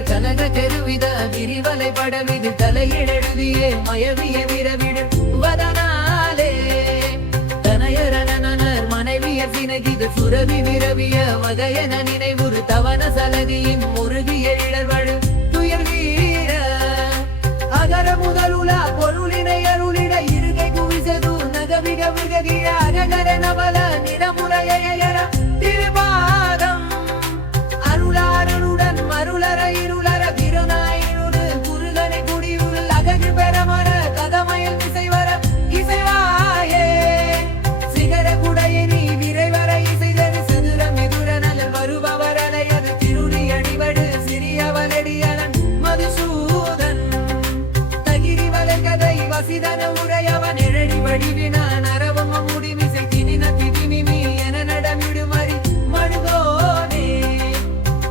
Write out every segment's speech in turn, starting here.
நகர் கனக தெருவித விரிவலை படவிது தலையிடெழுதியே மயவிய விரவிடு வதனாலே தனையரணனர் மனைவிய சினகிது சுரவி விரவிய வகையன நினைவுறு தவன சலதியின் முருகிய இடர்வழு துயர் வீர அகர முதலுலா பொருளினை அருளிட இருகை குவிசது நகவிக விககிய அககர நவல நிறமுறையர திருபாதம் அருளாருடன் மருளர இருளர விருநாயினுடு குருகனை குடியுள் அககு பெறமர கதமயில் இசைவர இசைவாயே சிகர குடைய நீ விரைவர இசைதரு செதுர மெதுர நல வருபவர் அலையது திருடி அடிவடு சிறியவலடியலன் மதுசூதன் தகிரி வளர்கதை வசிதன உரையவன் எழடி வடிவினான் அரவம் முடிமிசை திணின திதிமிமி என நடமிடுமறி மடுதோனே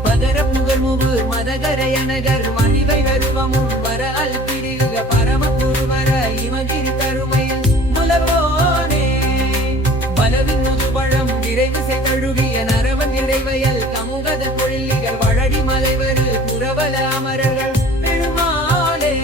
பகர புகழ் முகு மதகரையனகர் மணிவை வருவமும் வர அல் பிரியுக பரம குருவர இமகிரி கருமையில் முலவோனே பலவின் முதுபழம் விரைவு செய்தழுகிய நரவன் இடைவயல் கமுகத பொழிலிகள் வழடி மலைவரு புறவல அமரர்கள் பெருமாளே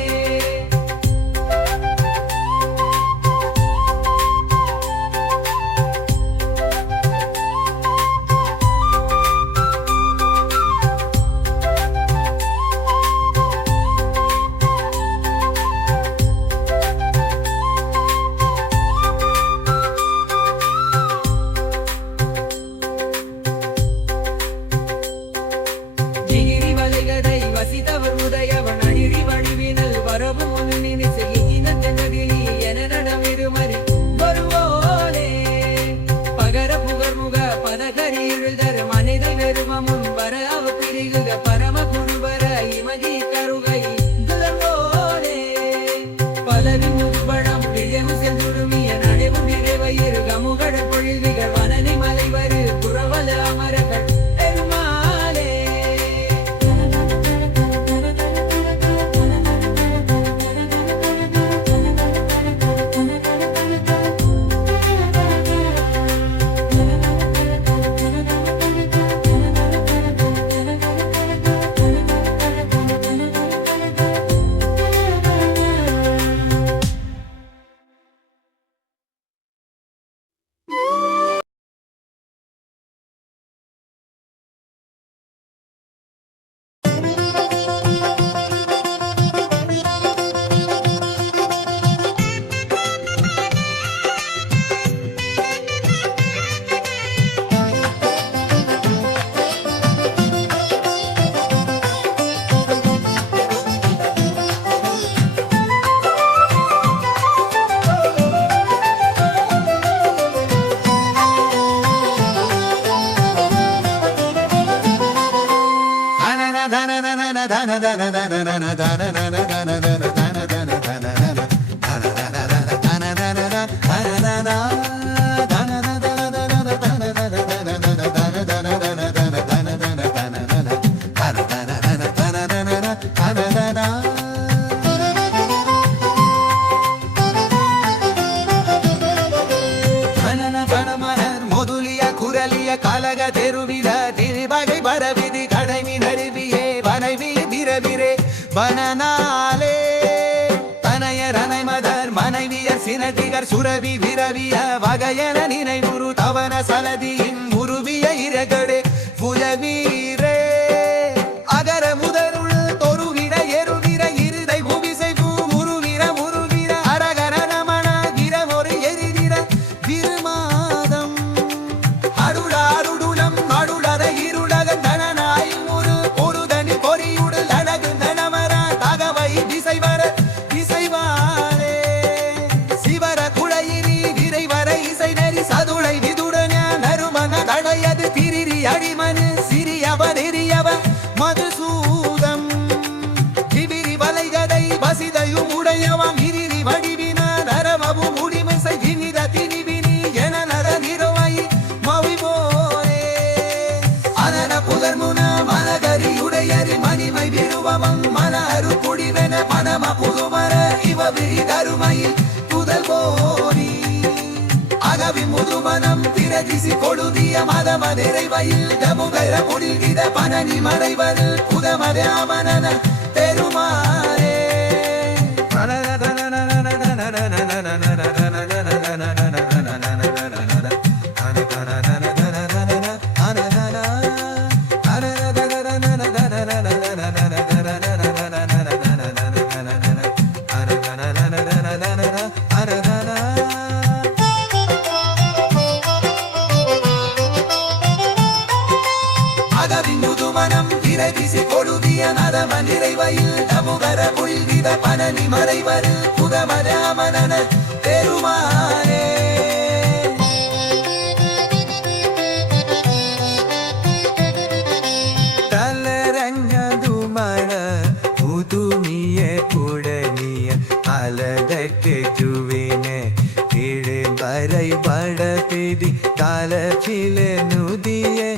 ஜிகிரி வலைகதை வசித்தவர் உதயவன் அழிரி வடிவினல் வரவும் ஒன்னினி செய்யின தென்னதிலி என நடமிருமறி வருவோனே பகர புகர்முக பதகரி எழுதர் மனிதை வெறுமமும் வர அவ பிரிகுக பரம குருவர இமகி கருகை துலர்வோனே பலவி முதுபழம் விழவு சென்றுருமிய நடைவு நிறைவயிறு கமுகட பொழில்விகள் வனனி மலைவரு புறவல அமரர்கள் பெருமாளே கலக தெருவில திருவகை பரவிதி கடைமி நடுவியே வனைவி விரவிரே வனநாளே தனையர் அனைமதர் மனைவியர் சினதிகர் சுரவி விரவிய வகையன நினைவுறு தவன சலதியின் உருவிய இரகடே புலவீரே அகர முதருள் தொருவிட எருவிர இருதை புவிசைவு முருவிர முருவிர அரகர நமன இரமொரு எரிதிர திருமாதம் அருளாருடுலம் அருளர இருளக தனநாய் முரு பொருதனி பொறியுடல் அழகு தனமர தகவை திசைவர இசைவாரே சிவர குழையிரி விரைவர இசை நெறி சதுளை விதுடன நறுமன தடையது திரிரி அடிமனு சிறியவ திசி கொழுதிய மதம நிறைவையில் டமுகர முடிகித பனனி மறைவரில் புதமத அமனன பெருமாறே மனம் திசி கொழுதிய நதம நிறைவையில் டமுகர முழ்கித பனனி மறைவரில் புதமத அமனன பெருமாறே ತಲರಂಗದುಮಣ ಮುದುಮಿಯ ಪುಡನಿಯ ಅಲದಕ್ಕೆ ಜುವಿನೆ ಇಳೆ ಬರೈ ಬಡಪಿದಿ ಕಾಲ ಚಿಲೆ ನುದಿಯೇ